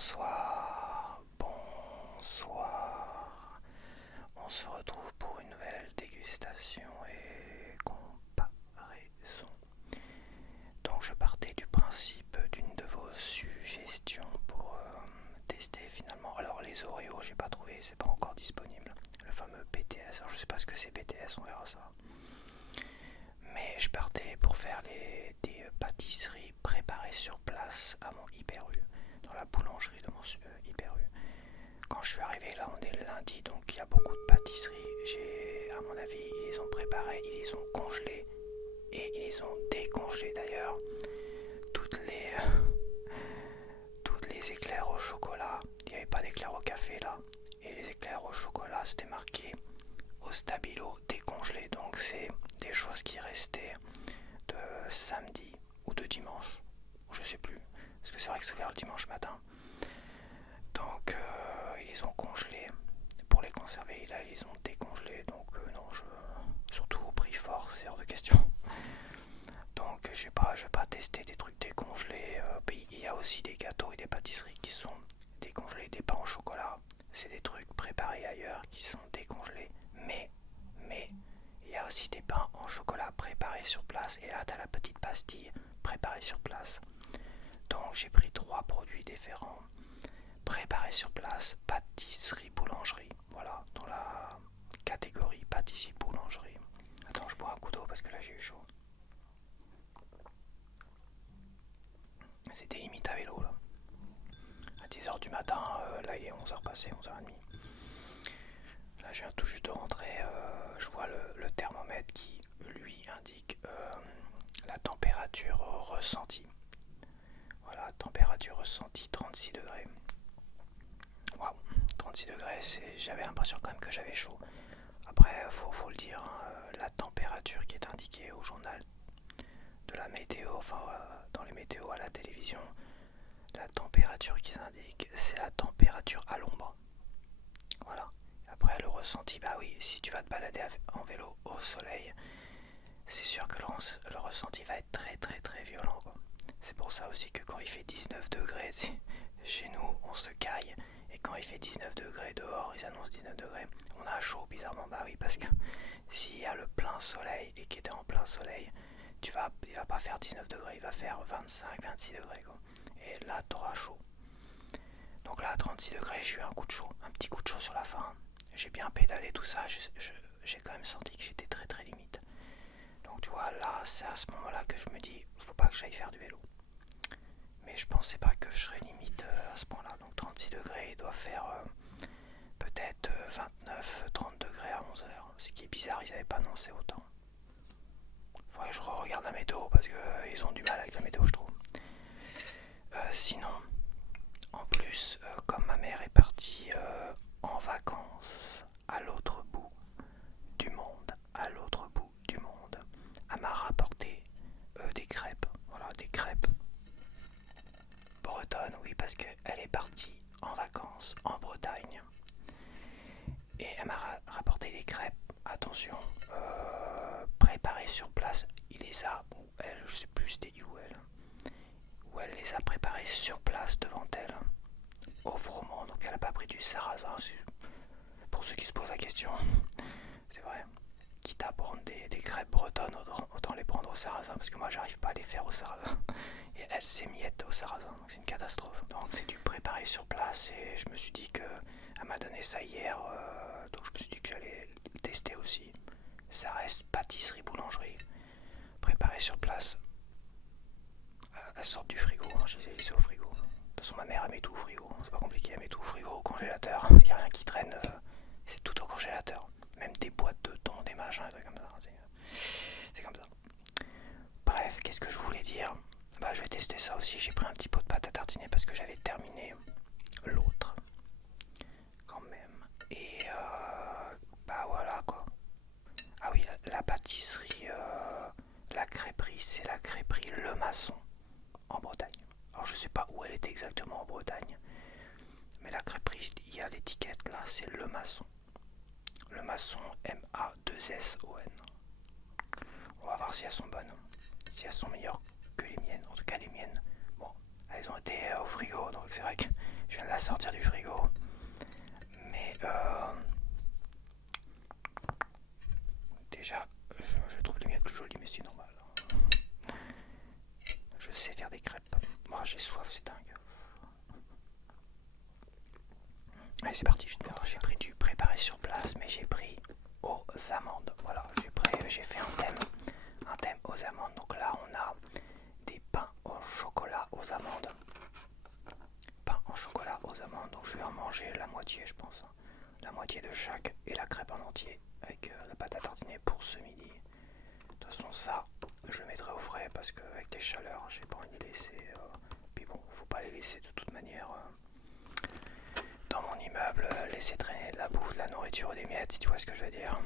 Bonsoir, bonsoir. On se retrouve pour une nouvelle dégustation et comparaison. Donc je partais du principe d'une de vos suggestions pour tester finalement. Alors les Oreos, j'ai pas trouvé, c'est pas encore disponible. Le fameux BTS, alors je sais pas ce que c'est BTS, on verra ça. Mais je partais pour faire des pâtisseries préparées sur place à mon Hyper U, dans la boulangerie de mon Hyper U. Quand je suis arrivé là, on est le lundi, donc il y a beaucoup de pâtisseries. À mon avis, ils les ont préparées, ils les ont congelées et ils les ont décongelées d'ailleurs. Toutes les éclairs au chocolat, il n'y avait pas d'éclairs au café là, et les éclairs au chocolat c'était marqué au stabilo décongelé, donc c'est des choses qui restaient de samedi ou de dimanche, ou je sais plus, parce que c'est vrai que c'est ouvert le dimanche matin. Donc ils les ont congelés pour les conserver, et là ils les ont décongelés, donc non, surtout au prix fort, c'est hors de question. Donc je vais pas tester des trucs décongelés. Il y a aussi des gâteaux et des pâtisseries qui sont décongelés, des pains au chocolat. C'est des trucs préparés ailleurs qui sont décongelés. Mais il y a aussi des pains en chocolat préparés sur place. Et là, tu as la petite pastille préparée sur place. Donc j'ai pris 3 produits différents. Préparés sur place, pâtisserie, boulangerie. Voilà, dans la catégorie pâtisserie, boulangerie. Attends, je bois un coup d'eau parce que là j'ai eu chaud. C'était limite à vélo là. À 10h du matin, là il est 11h passé, 11h30. Là je viens tout juste de rentrer, je vois le thermomètre qui lui indique la température ressentie. Voilà, température ressentie 36 degrés. Waouh, 36 degrés, j'avais l'impression quand même que j'avais chaud. Après, faut le dire, la température qui est indiquée au journal de la météo, enfin dans les météos à la télévision, la température qui s'indique, c'est la température à l'ombre. Voilà. Après le ressenti, bah oui, si tu vas te balader en vélo au soleil, c'est sûr que le ressenti va être très très très violent, quoi. C'est pour ça aussi que quand il fait 19 degrés, chez nous on se caille, et quand il fait 19 degrés dehors, ils annoncent 19 degrés, on a chaud bizarrement, bah oui, parce que s'il y a le plein soleil et qu'il était en plein soleil, il va pas faire 19 degrés, il va faire 25-26 degrés, quoi. Et là t'auras chaud. Donc là à 36 degrés, j'ai eu un coup de chaud, un petit coup de chaud sur la fin. J'ai bien pédalé tout ça, j'ai quand même senti que j'étais très très limite. Donc tu vois, là c'est à ce moment-là que je me dis, faut pas que j'aille faire du vélo. Mais je pensais pas que je serais limite à ce point-là. Donc 36 degrés, il doit faire peut-être 29-30 degrés à 11h. Ce qui est bizarre, ils n'avaient pas annoncé autant. Faudrait que je regarde la météo parce qu'ils ont du mal avec la météo, je trouve. Sinon, en plus, comme ma mère est partie en vacances à l'autre bout du monde, elle m'a rapporté des crêpes. Voilà, des crêpes bretonnes, oui, parce qu'elle est partie en vacances en Bretagne. Et elle m'a rapporté des crêpes, attention, préparées sur place. Il les a, ou elle, je sais plus c'était où elle les a préparées sur place devant elle, au froment. Donc elle n'a pas pris du sarrasin, pour ceux qui se posent la question. C'est vrai, quitte à prendre des crêpes bretonnes, autant les prendre au sarrasin, parce que moi j'arrive pas à les faire au sarrasin. Et elle s'émiette au sarrasin, donc c'est une catastrophe. Donc c'est du préparé sur place, et je me suis dit que elle m'a donné ça hier, donc je me suis dit que j'allais le tester aussi. Ça reste pâtisserie, boulangerie, préparé sur place. Elles sortent du frigo, hein, je les ai laissées au frigo. De toute façon ma mère elle met tout au frigo, c'est pas compliqué, elle met tout au frigo, au congélateur, il n'y a rien qui traîne, c'est tout au congélateur. Même des boîtes de thon, des machins, des trucs comme ça, c'est comme ça. Bref, qu'est-ce que je voulais dire? Bah je vais tester ça aussi, j'ai pris un petit pot de pâte à tartiner parce que j'avais terminé l'autre quand même. Et bah voilà quoi. Ah oui, la pâtisserie, la crêperie, c'est la crêperie Le Maçon en Bretagne. Alors je sais pas où elle est exactement en Bretagne, mais la crêperie, il y a l'étiquette là, c'est Le Maçon. Le Maçon, M-A-2-S-O-N. On va voir si elles sont bonnes, si elles sont meilleures que les miennes. En tout cas les miennes, bon, elles ont été au frigo, donc c'est vrai que Je viens de la sortir du frigo. Mais déjà, je trouve les miettes plus jolies, mais c'est normal. Je sais faire des crêpes. Moi, j'ai soif, c'est dingue. Allez, c'est parti. J'ai pris du préparé sur place, mais j'ai pris aux amandes. Voilà, j'ai fait un thème aux amandes. Donc là, on a des pains au chocolat aux amandes. Pain au chocolat aux amandes. Donc je vais en manger la moitié, je pense. La moitié de chaque et la crêpe en entier avec la pâte à tartiner pour ce midi. De toute façon, ça, je le mettrai au frais parce qu'avec les chaleurs, j'ai pas envie de les laisser. Puis bon, faut pas les laisser de toute manière. Dans mon immeuble, laisser traîner de la bouffe, de la nourriture ou des miettes, si tu vois ce que je veux dire.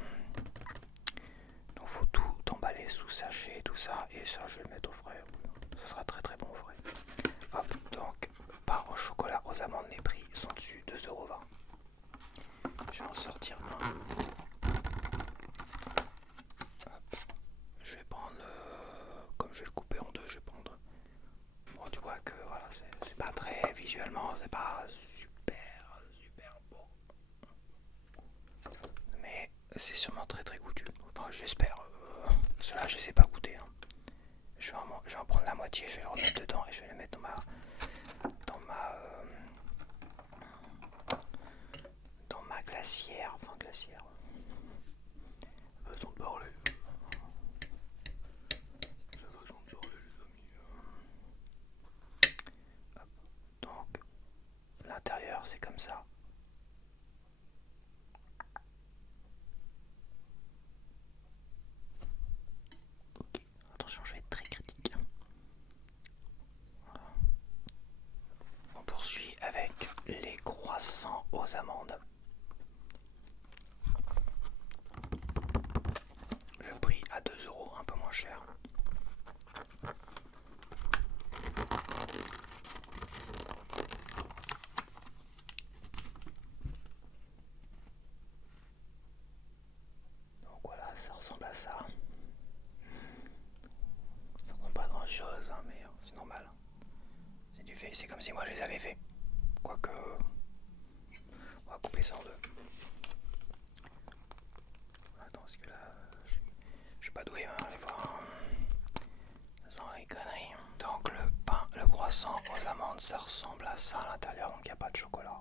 Donc faut tout emballer sous sachet, tout ça, et ça je vais le mettre au frais. Ça sera très très bon au frais. Hop, donc pain au chocolat aux amandes, les prix sont dessus, 2,20 €. Je vais en sortir un. Hop. Je vais prendre, comme je vais le couper en deux, je vais prendre. Bon, tu vois que voilà, c'est pas très visuellement, c'est pas super beau. Mais c'est sûrement très très goûteux. Enfin, j'espère. Ceux-là, je les ai pas goûtés. Hein. Je vais en prendre la moitié, je vais le remettre dedans et je vais les mettre dans ma glacière. Enfin, glacière. Façon de parler. C'est façon de parler, les amis. Hop. Donc, l'intérieur, c'est comme ça. Ok, attention, je vais être très critique. Voilà. On poursuit avec les croissants aux amandes. Le prix à 2 €, un peu moins cher. Donc voilà, ça ressemble à ça. Ça ressemble pas à grand chose, hein, mais c'est normal. C'est du fait, c'est comme si moi je les avais fait. Quoique, on va couper ça en deux. Attends, parce que là, je suis pas doué, hein, allez voir. Sans les conneries. Donc le pain, le croissant aux amandes, ça ressemble à ça à l'intérieur, donc il n'y a pas de chocolat.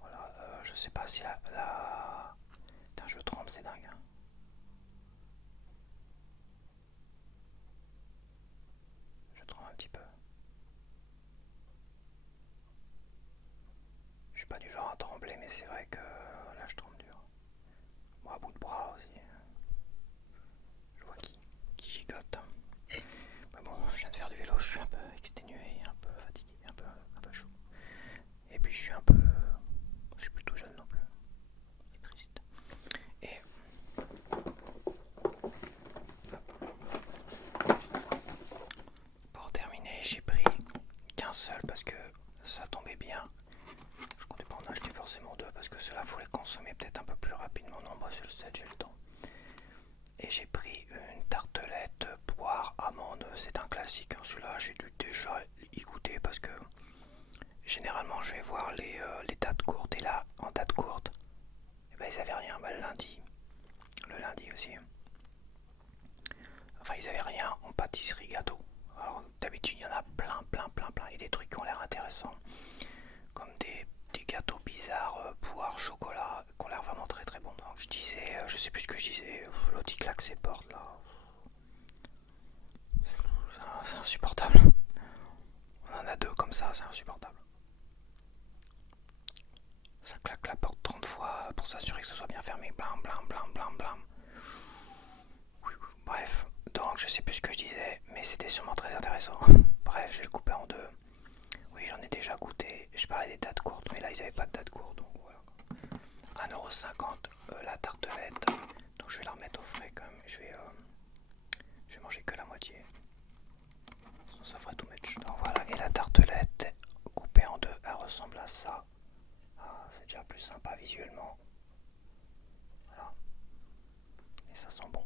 Voilà, je sais pas si la... Putain, je trempe, c'est dingue. Je trempe un petit peu. Je suis pas du genre à trembler, mais c'est vrai que là je tremble dur. Bon, à bout de bras aussi. Je vois qui gigote. Mais bon, je viens de faire du vélo, je suis un peu exténué, un peu fatigué, un peu chaud. Et puis je suis plutôt jeune non plus. C'est triste. Et pour terminer, j'ai pris qu'un seul parce que ça tombait bien. Je comptais pas en acheter forcément deux parce que ceux-là faut les consommer peut-être un peu plus rapidement. Non, moi c'est le 7, j'ai le temps. Et j'ai pris une tartelette poire amande, c'est un classique. Hein. Celui-là j'ai dû déjà y goûter parce que généralement je vais voir les dates courtes et là en date courte, et ben, ils avaient rien. Ben, le lundi aussi. Enfin ils avaient rien en pâtisserie gâteau. Alors d'habitude il y en a plein et des trucs qui ont l'air intéressants. Comme des gâteaux bizarres, poire, chocolat, qui ont l'air vraiment très très bons. Donc je disais, je sais plus ce que je disais, l'autre il claque ses portes là. C'est insupportable. On en a deux comme ça, c'est insupportable. Ça claque la porte 30 fois pour s'assurer que ce soit bien fermé. Blam. Bref, donc je sais plus ce que je disais, mais c'était sûrement très intéressant. Bref, je vais le couper en deux. Oui, j'en ai déjà goûté. Je parlais des dates courtes, mais là ils avaient pas de date courte, donc voilà. 1,50 € la tartelette. Donc je vais la remettre au frais quand même. Je vais manger que la moitié. Sinon ça ferait tout match. Donc voilà, et la tartelette coupée en deux, elle ressemble à ça. Ah, c'est déjà plus sympa visuellement. Voilà. Et ça sent bon.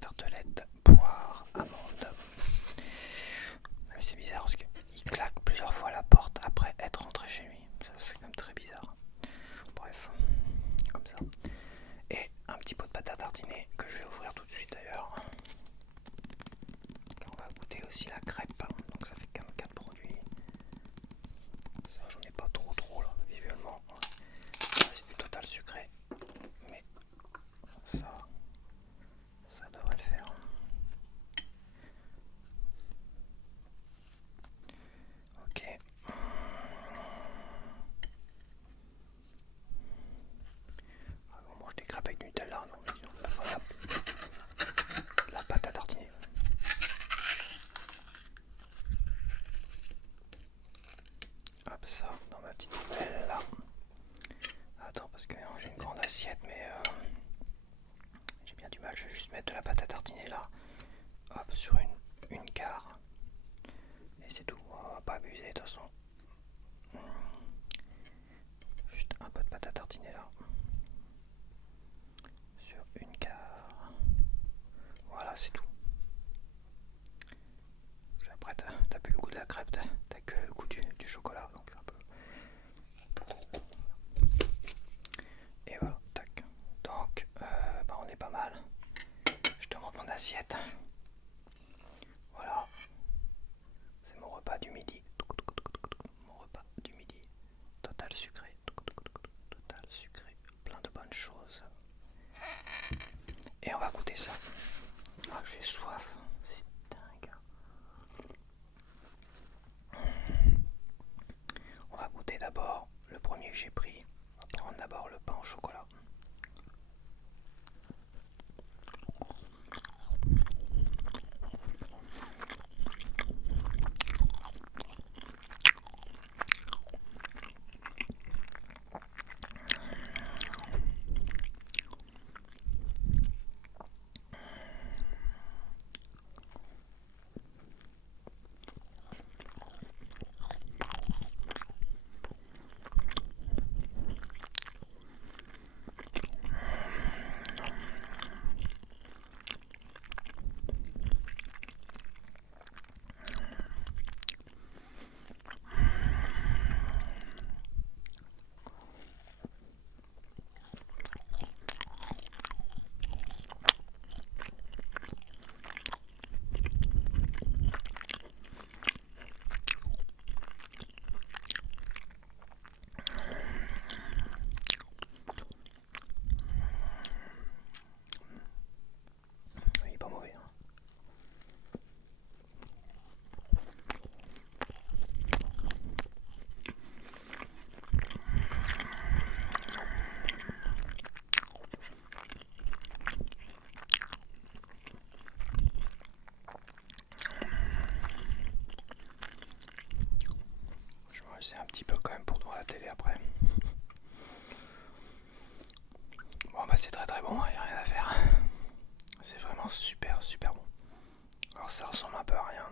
Tartelette, poire, amande. Mais c'est bizarre parce qu'il claque plusieurs fois la porte après être rentré ça dans ma petite poubelle là. Attends, parce que j'ai une grande assiette, mais j'ai bien du mal. Je vais juste mettre de la pâte à tartiner là. Hop, sur une gare. Et c'est tout. On va pas abuser de toute façon. Juste un peu de pâte à tartiner là. Sur une gare. Voilà, c'est tout. Après, t'as plus le goût de la crêpe, t'as que le goût du chocolat. Donc un peu. Et voilà, tac. Donc, on est pas mal. Je te montre mon assiette. Voilà. C'est mon repas du midi. Mon repas du midi. Total sucré. Total sucré. Plein de bonnes choses. Et on va goûter ça. Ah, j'ai soif. C'est dingue. On va goûter d'abord le premier que j'ai pris. On va prendre d'abord le pain au chocolat. Il est pas mauvais, hein. Je vais essayer un petit peu quand même pour devant la télé après. Bon bah c'est très très bon, il n'y a rien à faire. C'est vraiment super super bon. Alors ça ressemble un peu à rien,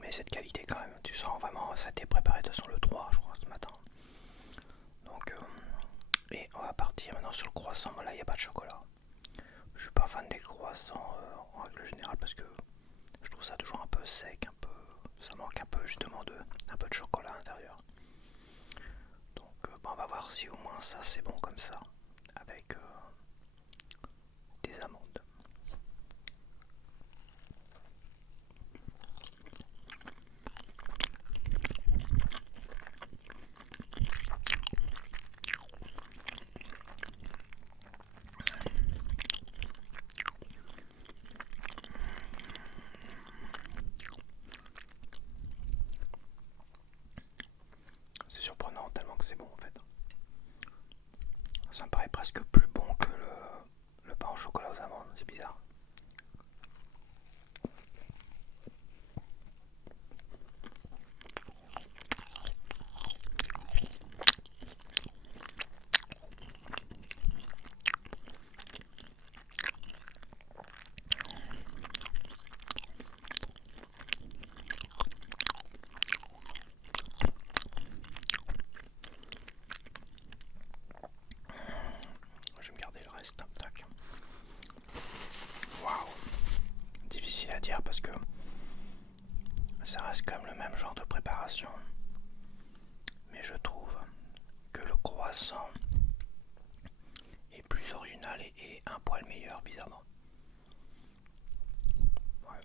mais c'est de qualité quand même. Tu sens vraiment, ça a été préparé de toute façon le 3 je crois ce matin. Donc et on va partir maintenant sur le croissant. Là il n'y a pas de chocolat. Je suis pas fan des croissants en règle générale parce que je trouve ça toujours un peu sec, un peu, ça manque un peu justement un peu de chocolat à l'intérieur. Donc on va voir si au moins ça c'est bon comme ça avec des amandes. C'est surprenant tellement que c'est bon en fait. Ça me paraît presque plus bon que le pain au chocolat aux amandes, c'est bizarre. Je vais me garder le reste. Tac. Waouh. Difficile à dire parce que ça reste quand même le même genre de préparation. Mais je trouve que le croissant est plus original et un poil meilleur bizarrement. Ouais.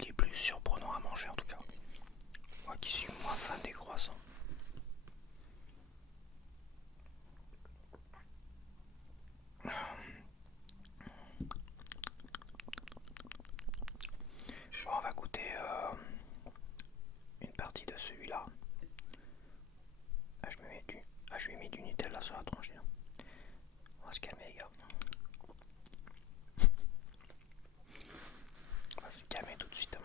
Il est plus surprenant à manger en tout cas. Moi qui suis moins fan des croissants. Bon, on va goûter une partie de celui-là. Ah, je lui ai mis du Nutella sur la tronche. On va se calmer les gars. On va se calmer tout de suite.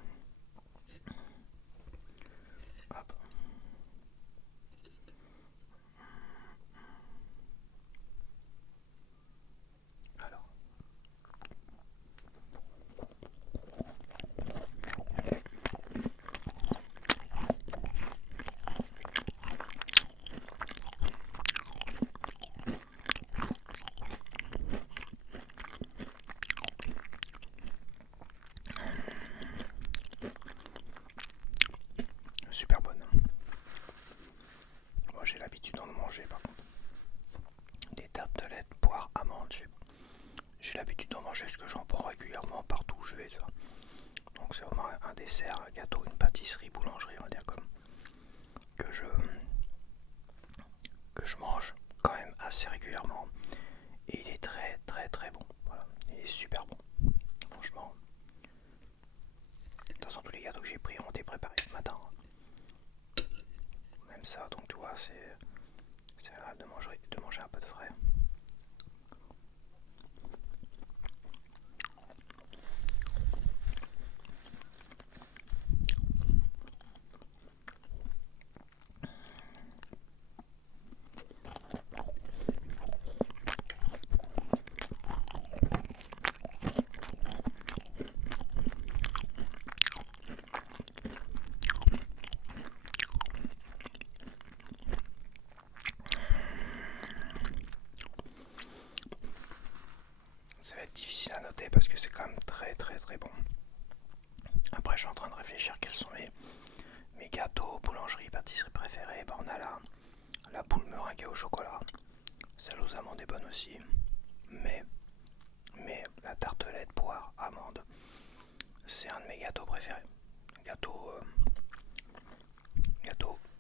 Hop. manger par contre. Des tartelettes, poire, amande. J'ai l'habitude d'en manger parce que j'en prends régulièrement partout où je vais. Ça. Donc c'est vraiment un dessert, un gâteau, une pâtisserie, boulangerie, on va dire comme que je mange quand même assez régulièrement. Et il est très très très bon. Voilà. Il est super bon. Franchement. De toute façon tous les gâteaux que j'ai pris ont été préparés ce matin. Même ça, donc tu vois, c'est agréable de manger un peu de frais. Ça va être difficile à noter parce que c'est quand même très très très bon. Après je suis en train de réfléchir quels sont mes gâteaux, boulangeries, pâtisseries préférées. On a la boule meringuée au chocolat. Celle aux amandes est bonne aussi. Mais la tartelette poire amande, c'est un de mes gâteaux préférés. Gâteau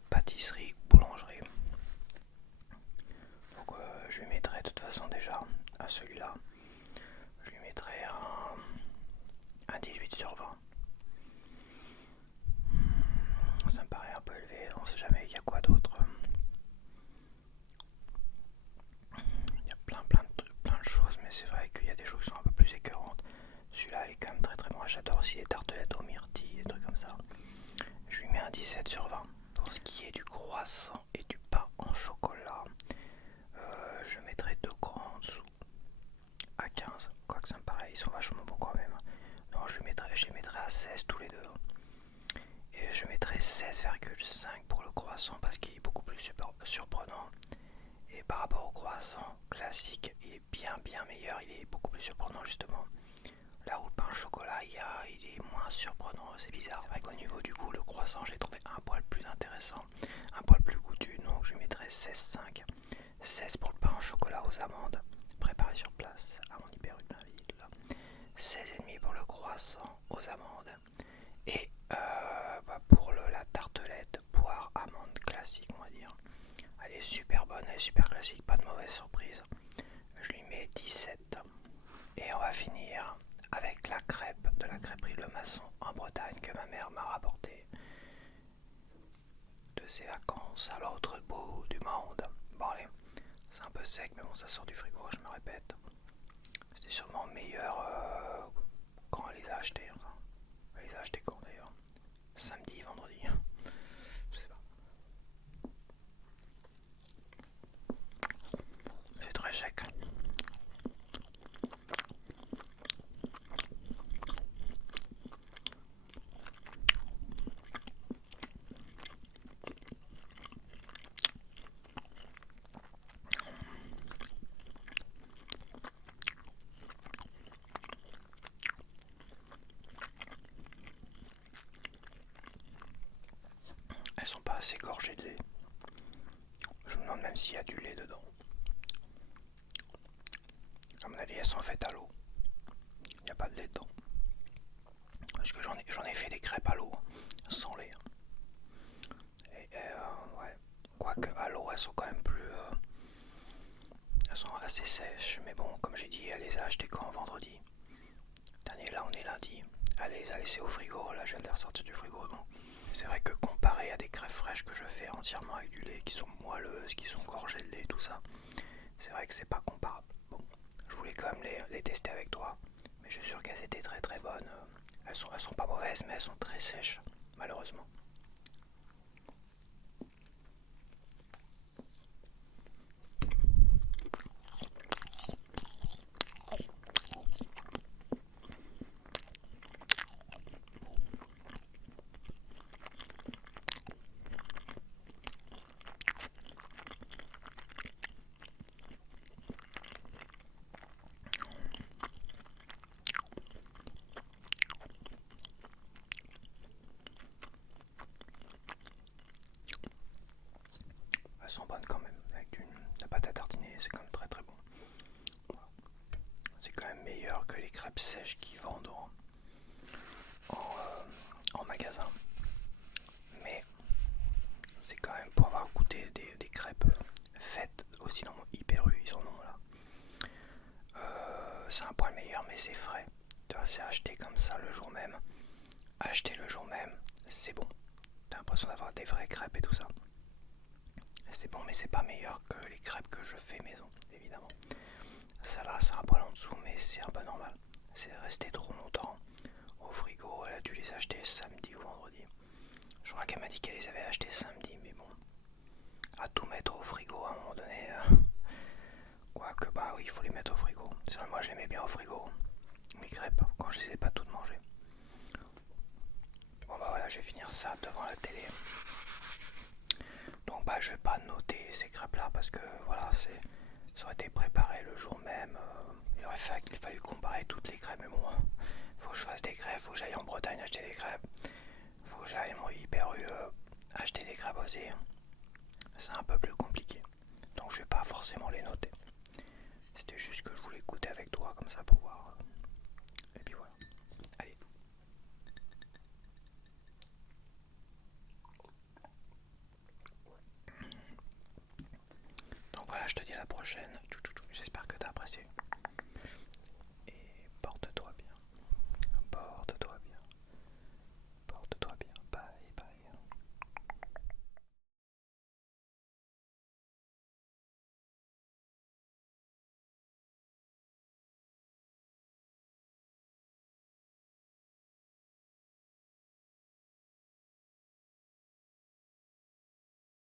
pâtisserie, boulangerie. Donc je lui mettrai de toute façon déjà à celui-là. Je lui mettrai un 18 sur 20. Ça me paraît un peu élevé, on sait jamais il y a quoi d'autre. Il y a plein de choses, mais c'est vrai qu'il y a des choses qui sont un peu plus écœurantes. Celui-là est quand même très très bon. J'adore aussi les tartelettes aux myrtilles, des trucs comme ça. Je lui mets un 17 sur 20. Pour ce qui est du croissant et du pain en chocolat, je mettrai 2 crans en dessous à 15. Quoique ça me paraît, ils sont vachement bons quand même. Non, je les mettrai à 16 tous les deux. Et je mettrai 16,5 pour le croissant parce qu'il est beaucoup plus surprenant. Et par rapport au croissant classique, il est bien meilleur, il est beaucoup plus surprenant justement. Là où le pain au chocolat, il est moins surprenant, c'est bizarre. C'est vrai qu'au niveau du goût, le croissant, j'ai trouvé un poil plus intéressant, un poil plus goûtu, donc je mettrai 16,5. 16 pour le pain au chocolat aux amandes, préparé sur place à mon hyper Blainville. 16,5 pour le croissant aux amandes. Et pour la tartelette poire amande classique, on va dire. Elle est super bonne, elle est super classique, pas de mauvaise surprise. Je lui mets 17. Et on va finir avec la crêpe de la crêperie Le Maçon en Bretagne que ma mère m'a rapportée de ses vacances à l'autre bout du monde. Bon allez, c'est un peu sec mais bon ça sort du frigo, je me répète. C'était sûrement meilleur quand elle les a achetés. Enfin, elle les a achetés quand d'ailleurs? Samedi, vendredi. Je sais pas. C'est très sec. Elles sont pas assez gorgées de lait. Je me demande même s'il y a du lait dedans. À mon avis, elles sont faites à l'eau. Il n'y a pas de lait dedans. Parce que j'en ai fait des crêpes à l'eau, sans lait. Et ouais. Quoique à l'eau, elles sont quand même plus. Elles sont assez sèches. Mais bon, comme j'ai dit, elle les a achetées quand vendredi. Dernier, là on est lundi. Elle les a laissées au frigo. Là, je viens de les ressortir du frigo. Donc c'est vrai que comparé à des crêpes fraîches que je fais entièrement avec du lait, qui sont moelleuses, qui sont gorgées de lait, tout ça, c'est vrai que c'est pas comparable. Bon, je voulais quand même les tester avec toi, mais je suis sûr qu'elles étaient très très bonnes. Elles sont pas mauvaises, mais elles sont très sèches, malheureusement. Elles sont bonnes quand même, avec c'est quand même très très bon. Voilà. C'est quand même meilleur que les crêpes sèches qu'ils vendent en magasin. Mais c'est quand même pour avoir goûté des crêpes faites aussi dans mon Hyper U, ils en ont là. C'est un poil meilleur, mais c'est frais. Tu vois, c'est acheté comme ça le jour même. Acheter le jour même, c'est bon. T'as l'impression d'avoir des vraies crêpes et tout ça. C'est bon, mais c'est pas meilleur que les crêpes que je fais maison, évidemment. Ça là, c'est un poil en dessous, mais c'est un peu normal. C'est resté trop longtemps au frigo. Elle a dû les acheter samedi ou vendredi. Je crois qu'elle m'a dit qu'elle les avait achetés samedi, mais bon. À tout mettre au frigo à un moment donné. Quoique, bah oui, il faut les mettre au frigo. Moi, je les mets bien au frigo. Mes crêpes, quand je les ai pas toutes mangées. Bon bah voilà, je vais finir ça devant la télé. Donc bah je vais pas noter ces crêpes là parce que voilà, ça aurait été préparé le jour même. Il fallu comparer toutes les crêpes, mais bon, faut que je fasse des crêpes, faut que j'aille en Bretagne acheter des crêpes, faut que j'aille en Hyper U acheter des crêpes aussi. C'est un peu plus compliqué. Donc je vais pas forcément les noter. C'était juste que je voulais goûter avec toi comme ça pour voir. Et puis voilà. Allez. Donc voilà, je te dis à la prochaine. J'espère que t'as apprécié.